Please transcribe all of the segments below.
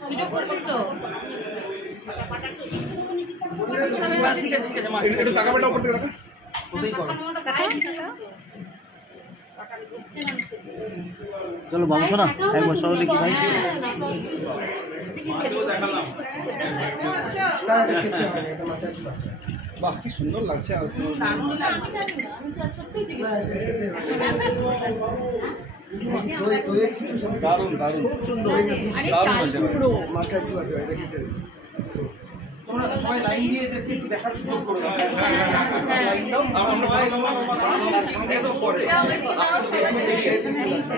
সুযোগ করবি তো ঠিক আছে একটু টাকা পেটা উপর থেকে রাখো ওটাই করো চলো বাবু শোনা একবার সরো দেখি ভাই বাহ কি সুন্দর লাগছে দারুণ দারুণ খুব সুন্দর তোমরা সবাই লাইন দিয়ে দেখার সুযোগ করে দাও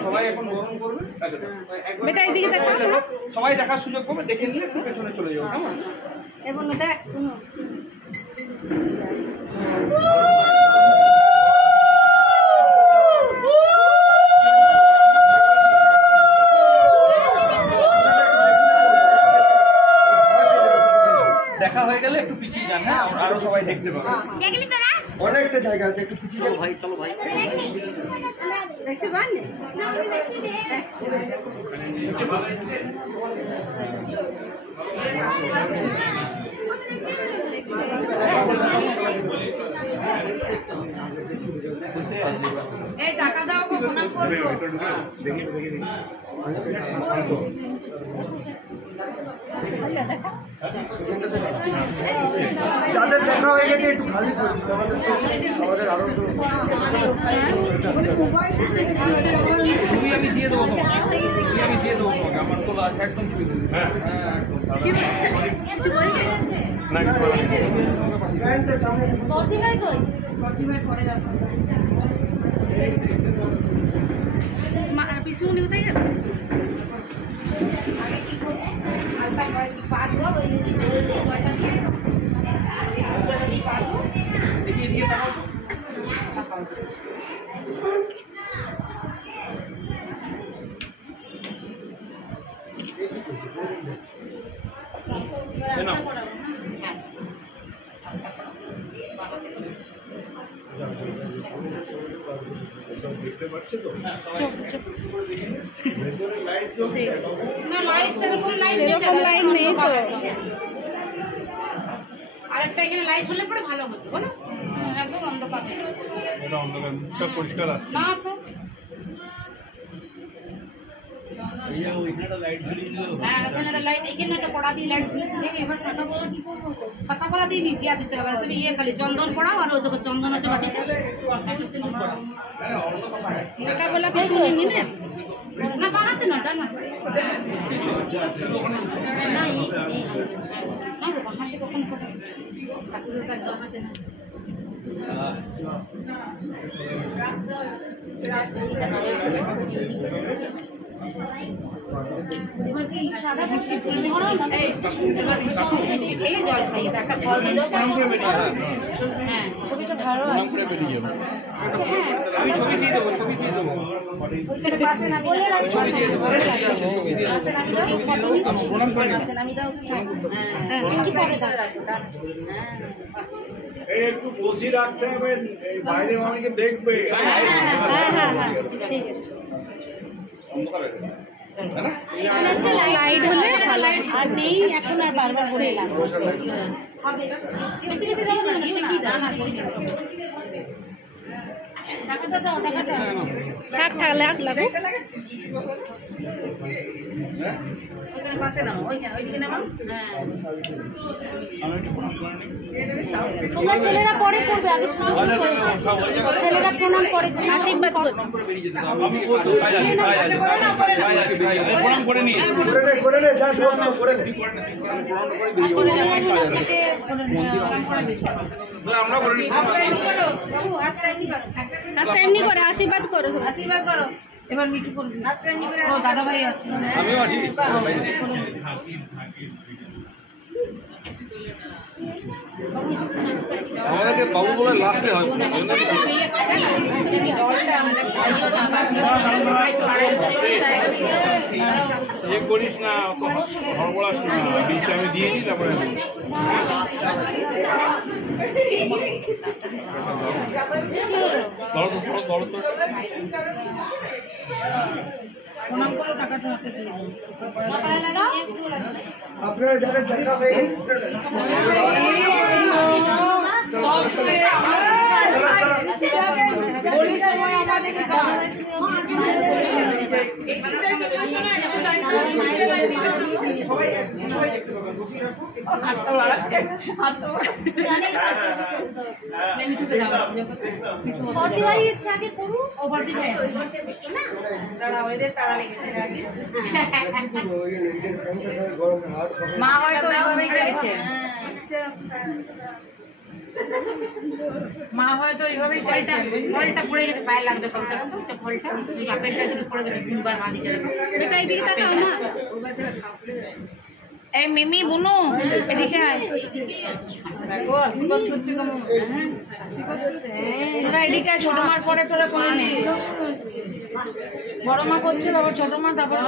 সবাই এখন গরম করবে সবাই দেখার সুযোগ পাবে দেখে নিয়ে একটু পেছনে চলে যাবো কেমন এবং দেখ দেখা হয়ে গেলে একটু পিছিয়ে যান হ্যাঁ আরো সবাই দেখতে পাবে দেখলি তোরা অনেকটা জায়গা আছে একটু পিছিয়ে যাও ভাই চলো ভাই দেখতে পান না আমি দেখছি এই টাকা দাও কো প্রণাম করব দেখি যাদের দেখা হয়ে গেছে একটু খালি করি আমাদের আরো ছবি আমি দিয়ে দেবো আমার তো একদম ছবি দেবো হ্যাঁ পিছুনি কোথায় গেল দেখতে পাচ্ছি তো লাইট নেই তো আরেকটা এখানে লাইট হলে পরে ভালো হতো বলো একদম অন্ধকার হয়ে যাবে এটা অন্ধকার পরিষ্কার আসছে না তো হ্যাঁ এখানে একটা লাইট এখানে একটা পড়া দিয়ে লাইট ঝুলে দিলে এবার সাদা পড়া কি করবো পাতা পড়া দিয়ে নিচে আর দিতে হবে তুমি ইয়ে খালি চন্দন পড়াও আর ওই দেখো চন্দন আছে বাটিতে একটু সিঁদুর পড়াও সকালবেলা পিছনে নিলে না বাগাতে না ডান না এই না গো বাগাতে কখন পড়ে ঠাকুরের কাছে বাগাতে না সাদা বৃষ্টি চলে এই জল খাই একটা ফল দিল হ্যাঁ ছবিটা ভালো আছে আমি ছবি দিয়ে দেবো পাশে না বলে রাখো ছবি দিয়ে দেবো ফটো নিচ্ছি প্রণাম করে পাশে আমি দাও হ্যাঁ একটু পরে দাঁড়াবো এই একটু বসি রাখতে হবে এই বাইরে অনেকে দেখবে হ্যাঁ ঠিক আছে এখানে একটা লাইট হলে ভালো আর নেই এখন আর বারবার বলে লাগবে বেশি বেশি দাও না কি দানা টাকাটা দাও টাকাটা থাক লাগো ওইখানে পাশে নাও ওইদিকে নামাও হ্যাঁ তোমরা ছেলেরা পরে করবে আগে সুযোগ ছেলেরা প্রণাম করে আশীর্বাদ করবে প্রণাম করে নি করে নে যা প্রশ্ন করে নে আমরা করে নি হাতটা এমনি করে আশীর্বাদ করো এবার মিঠু করবি ও দাদা ভাই আছে আমিও আছি আমাদেরকে বাবু বলে লাস্টে হয় করিস না হড়বড়াস না বীজটা আমি দিয়ে দিই তারপরে প্রণাম করো টাকাটা হাতে দিয়ে দাও আপনারা যারা দেখা হয়ে গেছে মা হয়তো এইভাবেই চাইছে, মা হয়তো এইভাবেই চাইছে। ফলটা পড়ে গেছে, পায়ে লাগবে কতটা তো ফলটা বাপেরটা দিকে পড়ে গেছে, তিনবার মা দিকে দেখো বেটা এদিকে তাকাও না। এই মিমি বুনু এদিকে আয়, দেখো আশীর্বাদ করছে কেমন। তোরা এদিকে আয়, ছোট মার পরে তোরা করে নে। বড় মা করছে, তারপর ছোট মা, তারপর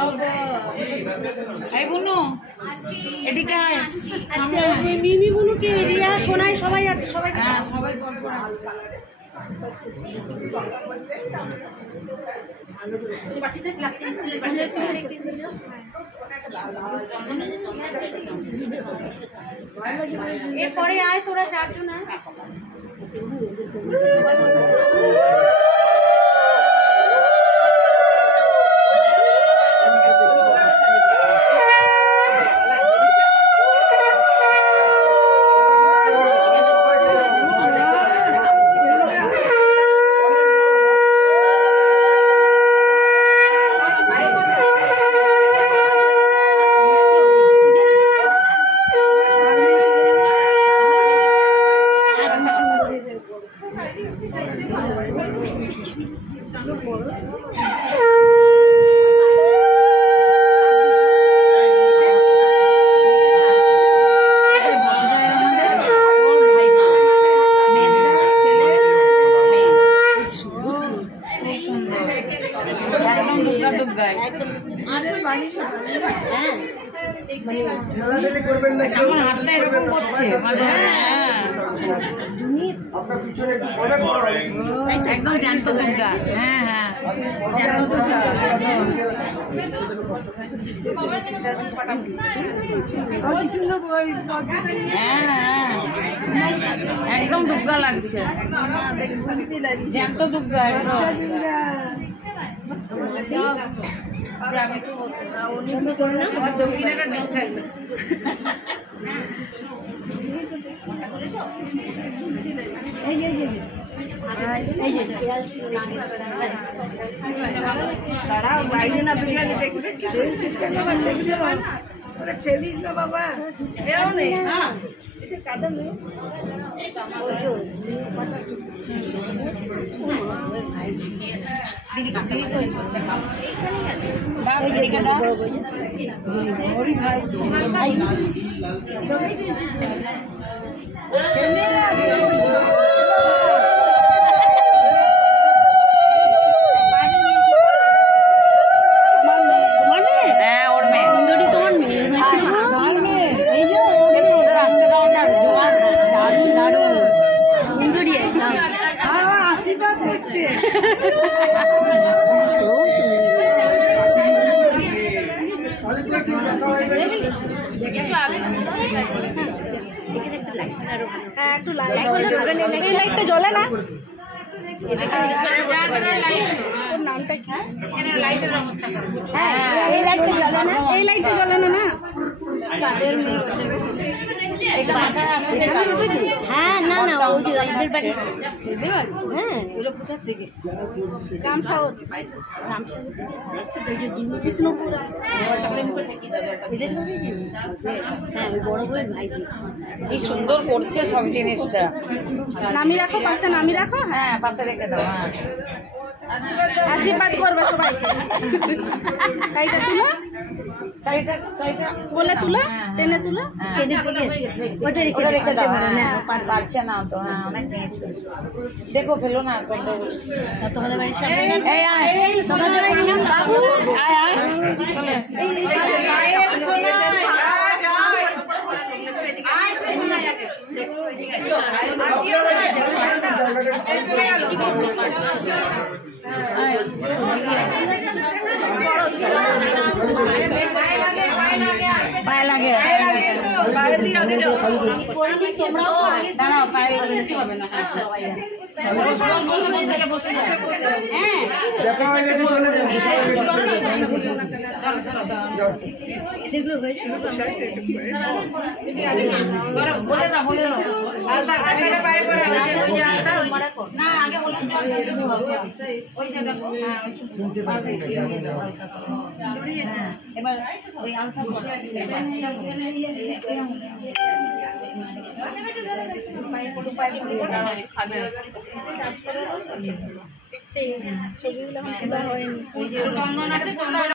এই বুনু এদিকে আয়। মিমি বুনুকে রিয়া সোনাই সবাই আছে, সবাই হ্যাঁ সবাই কল করে বাটিতে প্লাস্টিক স্টিলের বাটিতে এরপরে আয় তোরা চারজন আয়। আমার হাতটা এরকম করছে একদম জ্যান্ত দুর্গা। হ্যাঁ হ্যাঁ জ্যান্ত দুর্গা, হ্যাঁ হ্যাঁ একদম দুর্গা লাগছে, জ্যান্ত দুর্গা একদম। আমি তো দক্ষিণাটা নেই থাকবে তারা বাইরে না বিরিয়ানি দেখছে খেলছিস কেন বাচ্চা ছেলিস না বাবা এও নেই কাদা নেই আশীর্বাদ করছে একটু লাইটটা জ্বলে না, নামটা কি? এই লাইটটা জ্বলে না, এই লাইটটা জ্বলে না না কাদের হ্যাঁ না না ওই যে এদের বাড়ি, এদের বাড়ি হ্যাঁ ওরা কোথা থেকে এসছে? রামসাগর, রামসাগর থেকে এসছে, বিষ্ণুপুর আছে এদের বাড়ি। হ্যাঁ ওই বড় বউয়ের ভাইজি। কি সুন্দর করছে সব জিনিসটা। নামি রাখো পাশে, নামি রাখো। হ্যাঁ পাশে রেখে দাও। হ্যাঁ আশীর্বাদ করবে সবাইকে। শাড়িটা তুলো, শাড়িটা বলে তুলো, টেনে তুলো, টেনে তুলে ওটা রেখে দাও। পারছে না তো, হ্যাঁ অনেক নিয়েছে, দেখো ফেলো না তোমাদের বাড়ির সামনে বাবু আয় আয় চলে বড় পায়ে লাগে দাঁড়াও পায়ে লাগে কিছু হবে না আচ্ছা দেখা হয়ে গেছে চলে যান বলে দাও পায়ে পড়ে না আগে বলে এবার ওই আলতা ছবিগুলো তোলা হয়নি চন্দন আছে চন্দন